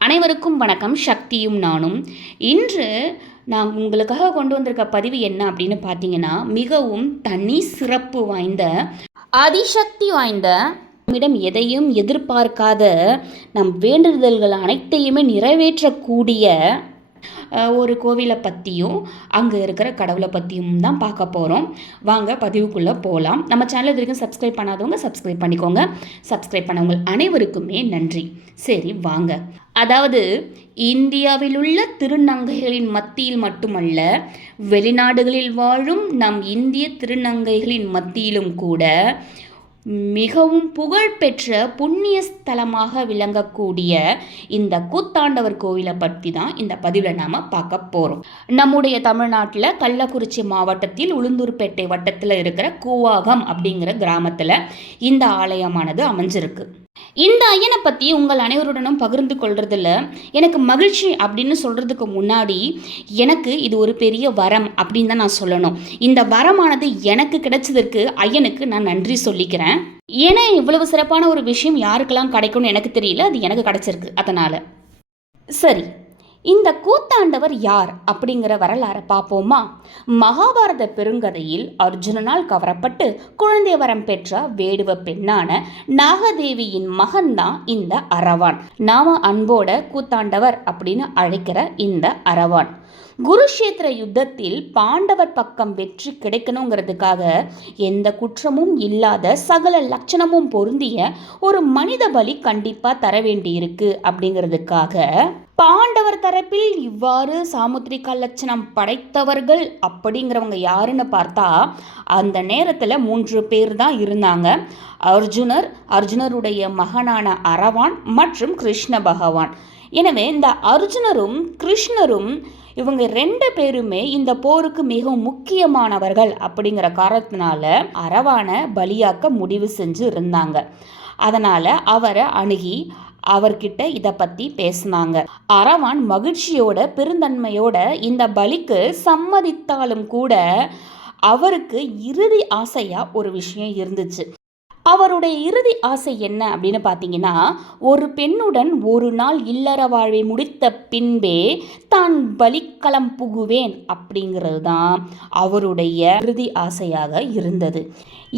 அனைவருக்கும் வணக்கம். சக்தியும் நானும். இன்று நான் உங்களுக்காக கொண்டு வந்திருக்க பதிவு என்ன அப்படின்னு பார்த்தீங்கன்னா மிகவும் தனி சிறப்பு வாய்ந்த அதிசக்தி வாய்ந்த நம்மிடம் எதையும் எதிர்பார்க்காத நம் வேண்டுதல்கள் அனைத்தையுமே நிறைவேற்றக்கூடிய ஒரு கோவிலை பற்றியும் அங்கே இருக்கிற கடவுளை பற்றியும் தான் பார்க்க போகிறோம் வாங்க பதிவுக்குள்ளே போகலாம் நம்ம சேனல் இது வரைக்கும் சப்ஸ்கிரைப் பண்ணாதவங்க சப்ஸ்கிரைப் பண்ணிக்கோங்க. சப்ஸ்கிரைப் பண்ணவங்க அனைவருக்குமே நன்றி. சரி வாங்க. அதாவது இந்தியாவில் உள்ள திருநங்கைகளின் மத்தியில் மட்டுமல்ல வெளிநாடுகளில் வாழும் நம் இந்திய திருநங்கைகளின் மத்தியிலும் கூட மிகவும் புகழ்பெற்ற புண்ணிய ஸ்தலமாக விளங்கக்கூடிய இந்த கூத்தாண்டவர் கோவிலை பற்றி தான் இந்த பதிவில் நாம் பார்க்க போகிறோம் நம்முடைய தமிழ்நாட்டில் கள்ளக்குறிச்சி மாவட்டத்தில் உளுந்தூர்பேட்டை வட்டத்தில் இருக்கிற கூவாகம் அப்படிங்கிற கிராமத்தில் இந்த ஆலயமானது அமைஞ்சிருக்கு. இந்த ஐயனை பற்றி உங்கள் அனைவருடனும் பகிர்ந்து கொள்றதுல எனக்கு மகிழ்ச்சி அப்படின்னு சொல்கிறதுக்கு முன்னாடி எனக்கு இது ஒரு பெரிய வரம் அப்படின்னு தான் நான் சொல்லணும். இந்த வரமானது எனக்கு கிடைச்சதற்கு ஐயனுக்கு நான் நன்றி சொல்லிக்கிறேன். ஏன்னா இவ்வளவு சிறப்பான ஒரு விஷயம் யாருக்கெல்லாம் கிடைக்கும்னு எனக்கு தெரியல அது எனக்கு கிடைச்சிருக்கு அதனால். சரி இந்த கூத்தாண்டவர் யார் அப்படிங்கிற வரலாறை பார்ப்போமா? மகாபாரத பெருங்கதையில் அர்ஜுனனால் கவரப்பட்டு குழந்தை வரம் பெற்ற வேடுவ பெண்ணான நாகதேவியின் மகன்தான் இந்த அரவான். நாம அன்போட கூத்தாண்டவர் அப்படின்னு அழைக்கிற இந்த அரவான். குருஷேத்திர யுத்தத்தில் பாண்டவர் பக்கம் வெற்றி கிடைக்கணுங்கிறதுக்காக எந்த குற்றமும் இல்லாத சகல லட்சணமும் பொருந்திய ஒரு மனித பலி கண்டிப்பாக தர வேண்டியிருக்கு அப்படிங்கிறதுக்காக பாண்டவர் தரப்பில் இவ்வாறு சாமுத்திரிகா லட்சணம் படைத்தவர்கள் அப்படிங்கிறவங்க யாருன்னு பார்த்தா அந்த நேரத்தில் மூன்று பேர் தான் இருந்தாங்க. அர்ஜுனர் அர்ஜுனருடைய மகனான அரவான் மற்றும் கிருஷ்ண பகவான். எனவே இந்த அர்ஜுனரும் கிருஷ்ணரும் இவங்க ரெண்டு பேருமே இந்த போருக்கு மிகவும் முக்கியமானவர்கள் அப்படிங்கிற காரணத்தினால அரவான பலியாக்க முடிவு செஞ்சு இருந்தாங்க அதனால் அவரை அணுகி அவர்கிட்ட இதை பத்தி பேசினாங்க. அரவான் மகிழ்ச்சியோட பெருந்தன்மையோட இந்த பலிக்கு சம்மதித்தாலும் கூட அவருக்கு இறுதி ஆசையா ஒரு விஷயம் இருந்துச்சு. அவருடைய இறுதி ஆசை என்ன அப்படின்னு பார்த்தீங்கன்னா ஒரு பெண்ணுடன் ஒரு நாள் இல்லற வாழ்வை முடித்த பின்பே தான் பலிக்களம் புகுவேன் அப்படிங்கிறது தான் அவருடைய இறுதி ஆசையாக இருந்தது.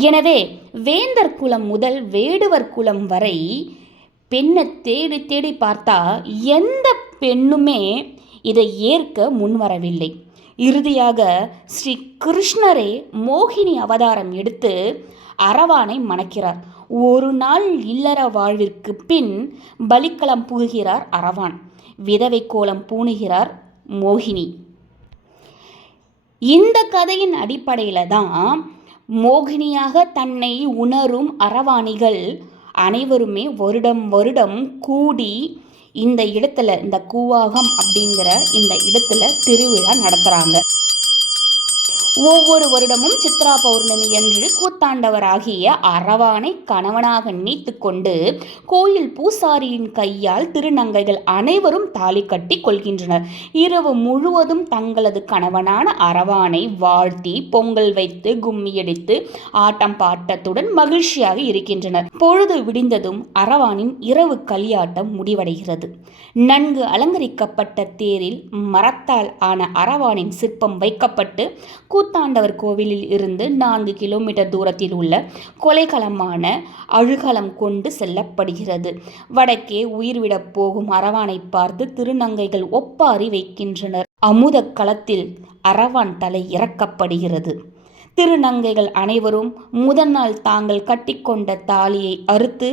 எனவே வேந்தர் குலம் முதல் வேடுவர் குலம் வரை பெண்ணை தேடி தேடி பார்த்தா எந்த பெண்ணுமே இதை ஏற்க முன்வரவில்லை இறுதியாக ஸ்ரீ கிருஷ்ணரே மோகினி அவதாரம் எடுத்து அரவானை மணக்கிறார். ஒரு நாள் இல்லற வாழ்விற்கு பின் பலிக்களம் புகுகிறார் அரவான் விதவை கோலம் பூணுகிறார் மோகினி. இந்த கதையின் அடிப்படையில் தான் மோகினியாக தன்னை உணரும் அரவாணிகள் அனைவருமே வருடம் வருடம் கூடி இந்த இடத்துல இந்த கூவாகம் அப்படிங்கிற இந்த இடத்துல திருவிழா நடத்துகிறாங்க ஒவ்வொரு வருடமும் சித்ரா பௌர்ணமி என்று கூத்தாண்டவராகிய அரவானை கணவனாக நீத்து கொண்டு கோயில் பூசாரியின் கையால் திருநங்கைகள் அனைவரும் தாலி கட்டி கொள்கின்றனர். இரவு முழுவதும் தங்களது கணவனான அரவானை வாழ்த்தி பொங்கல் வைத்து கும்மியடித்து ஆட்டம் பாட்டத்துடன் மகிழ்ச்சியாக இருக்கின்றனர். பொழுது விடிந்ததும் அரவானின் இரவு களியாட்டம் முடிவடைகிறது. நன்கு அலங்கரிக்கப்பட்ட தேரில் மரத்தால் ஆன அரவானின் சிற்பம் வைக்கப்பட்டு கூத்தாண்டவர் கோவிலில் இருந்து நான்கு கிலோமீட்டர் தூரத்தில் உள்ள கொலைக்களமான அழுகலம் கொண்டு செல்லப்படுகிறது. வடக்கே உயிர்விடப் போகும் அரவானை பார்த்து திருநங்கைகள் ஒப்பாரி வைக்கின்றனர். அமுத களத்தில் அரவான் தலை இறக்கப்படுகிறது. திருநங்கைகள் அனைவரும் முதல் நாள் தாங்கள் கட்டிக்கொண்ட தாலியை அறுத்து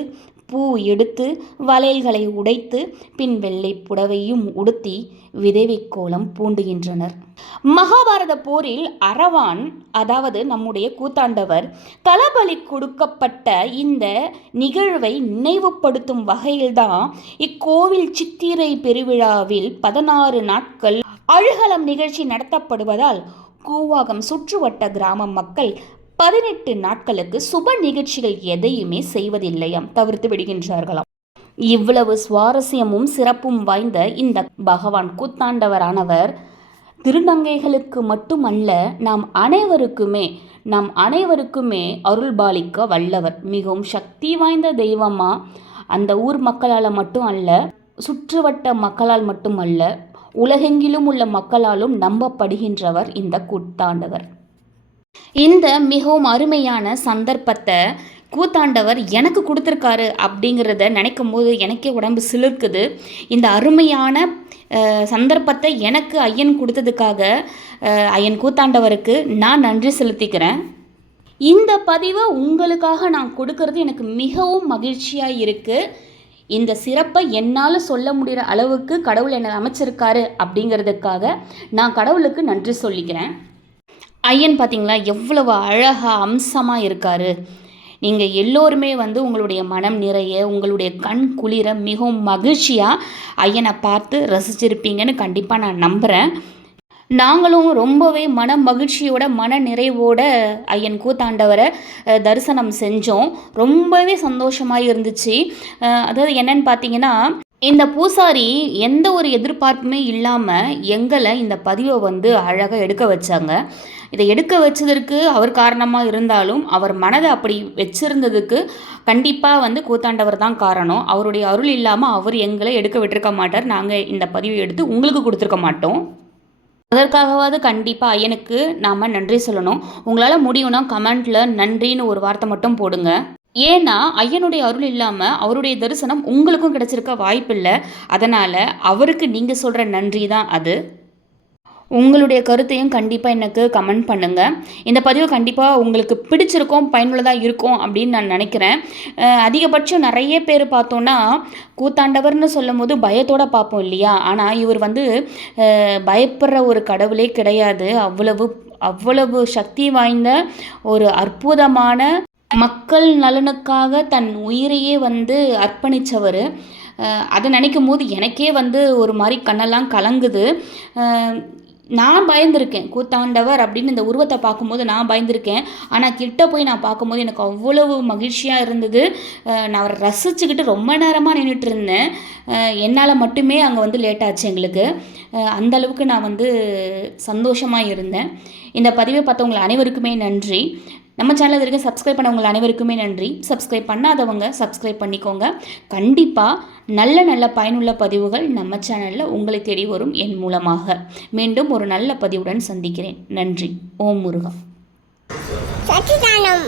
பூ எடுத்து வளையல்களை உடைத்து பின் வெள்ளை புடவையும் உடுத்தி விதவை கோலம் பூண்டுகின்றனர். மகாபாரத போரில் அரவான் அதாவது நம்முடைய கூத்தாண்டவர் தளபலி கொடுக்கப்பட்ட இந்த நிகழ்வை நினைவுபடுத்தும் வகையில்தான் இக்கோவில் சித்திரை பெருவிழாவில் பதினாறு நாட்கள் அழுகலம் நிகழ்ச்சி நடத்தப்படுவதால் கூவாகம் சுற்றுவட்ட கிராம மக்கள் பதினெட்டு நாட்களுக்கு சுப நிகழ்ச்சிகள் எதையுமே செய்வதில்லையாம். தவிர்த்து விடுகின்றார்களாம். இவ்வளவு சுவாரஸ்யமும் சிறப்பும் வாய்ந்த இந்த பகவான் கூத்தாண்டவரானவர் திருநங்கைகளுக்கு மட்டுமல்ல நாம் அனைவருக்குமே நாம் அனைவருக்குமே அருள்பாலிக்க வல்லவர். மிகவும் சக்தி வாய்ந்த தெய்வமா? அந்த ஊர் மக்களால் மட்டும் அல்ல சுற்றுவட்ட மக்களால் மட்டுமல்ல உலகெங்கிலும் உள்ள மக்களாலும் நம்பப்படுகின்றவர் இந்த கூத்தாண்டவர். இந்த மிகவும் அருமையான சந்தர்ப்பத்தை கூத்தாண்டவர் எனக்கு கொடுத்துருக்காரு அப்படிங்கிறத நினைக்கும் போது எனக்கே உடம்பு சிலிர்க்குது. இந்த அருமையான சந்தர்ப்பத்தை எனக்கு ஐயன் கொடுத்ததுக்காக ஐயன் கூத்தாண்டவருக்கு நான் நன்றி செலுத்திக்கிறேன். இந்த பதிவை உங்களுக்காக நான் கொடுக்கறது எனக்கு மிகவும் மகிழ்ச்சியாக இருக்குது இந்த சிறப்பை என்னால் சொல்ல முடிகிற அளவுக்கு கடவுள் என்னை அமைச்சிருக்காரு அப்படிங்கிறதுக்காக நான் கடவுளுக்கு நன்றி சொல்லிக்கிறேன். ஐயன் பார்த்தீங்களா? எவ்வளவு அழகாக அம்சமாக இருக்கார். நீங்கள் எல்லோருமே வந்து உங்களுடைய மனம் நிறைய உங்களுடைய கண் குளிர மிகவும் மகிழ்ச்சியாக ஐயனை பார்த்து ரசிச்சிருப்பீங்கன்னு கண்டிப்பாக நான் நம்புகிறேன் நாங்களும் ரொம்பவே மன மகிழ்ச்சியோட மன நிறைவோட ஐயன் கூத்தாண்டவரை தரிசனம் செஞ்சோம். ரொம்பவே சந்தோஷமாக இருந்துச்சு. அதாவது என்னன்னு பார்த்தீங்கன்னா இந்த பூசாரி எந்த ஒரு எதிர்பார்ப்புமே இல்லாமல் எங்களை இந்த பதிவை வந்து அழகாக எடுக்க வச்சாங்க. இதை எடுக்க வச்சதற்கு அவர் காரணமாக இருந்தாலும் அவர் மனதை அப்படி வச்சிருந்ததுக்கு கண்டிப்பாக வந்து கூத்தாண்டவர் தான் காரணம். அவருடைய அருள் இல்லாமல் அவர் எங்களை எடுக்க விட்டுருக்க மாட்டார். நாங்கள் இந்த பதிவை எடுத்து உங்களுக்கு கொடுத்துருக்க மாட்டோம். அதற்காகவாவது கண்டிப்பாக ஐயனுக்கு நாம் நன்றி சொல்லணும். உங்களால் முடியும்னா கமெண்ட்டில் நன்றின்னு ஒரு வார்த்தை மட்டும் போடுங்க. ஏன்னா ஐயனுடைய அருள் இல்லாமல் அவருடைய தரிசனம் உங்களுக்கும் கிடைச்சிருக்க வாய்ப்பில்லை. அதனால் அவருக்கு நீங்கள் சொல்கிற நன்றி தான் அது. உங்களுடைய கருத்தையும் கண்டிப்பாக எனக்கு கமெண்ட் பண்ணுங்கள் இந்த பதிவு கண்டிப்பாக உங்களுக்கு பிடிச்சிருக்கும் பயனுள்ளதாக இருக்கும் அப்படின்னு நான் நினைக்கிறேன். அதிகபட்சம் நிறைய பேர் பார்த்தோன்னா கூத்தாண்டவர்னு சொல்லும் போது பயத்தோடு பார்ப்போம் இல்லையா? ஆனால் இவர் வந்து பயப்படுற ஒரு கடவுளே கிடையாது. அவ்வளவு அவ்வளவு சக்தி வாய்ந்த ஒரு அற்புதமான மக்கள் நலனுக்காக தன் உயிரையே வந்து அர்ப்பணித்தவர் அதை நினைக்கும் போது எனக்கே வந்து ஒரு மாதிரி கண்ணெல்லாம் கலங்குது. நான் பயந்திருக்கேன். கூத்தாண்டவர் அப்படின்னு இந்த உருவத்தை பார்க்கும்போது நான் பயந்திருக்கேன். ஆனால் கிட்ட போய் நான் பார்க்கும்போது எனக்கு அவ்வளவு மகிழ்ச்சியாக இருந்தது. நான் அவரை ரசிச்சுக்கிட்டு ரொம்ப நேரமாக நின்றுட்டு இருந்தேன். என்னால் மட்டுமே அங்கே வந்து லேட் ஆச்சு எங்களுக்கு. அந்தளவுக்கு அந்த அளவுக்கு நான் வந்து சந்தோஷமாக இருந்தேன் இந்த பதிவை பார்த்தவங்களை அனைவருக்குமே நன்றி. நம்ம சேனல் வரைக்கும் சப்ஸ்கிரைப் பண்ணவங்க அனைவருக்குமே நன்றி. சப்ஸ்கிரைப் பண்ணாதவங்க சப்ஸ்கிரைப் பண்ணிக்கோங்க. கண்டிப்பாக நல்ல நல்ல பயனுள்ள பதிவுகள் நம்ம சேனலில் உங்களை தேடி வரும் என் மூலமாக. மீண்டும் ஒரு நல்ல பதிவுடன் சந்திக்கிறேன். நன்றி. ஓம் முருகா. சச்சிதானம்.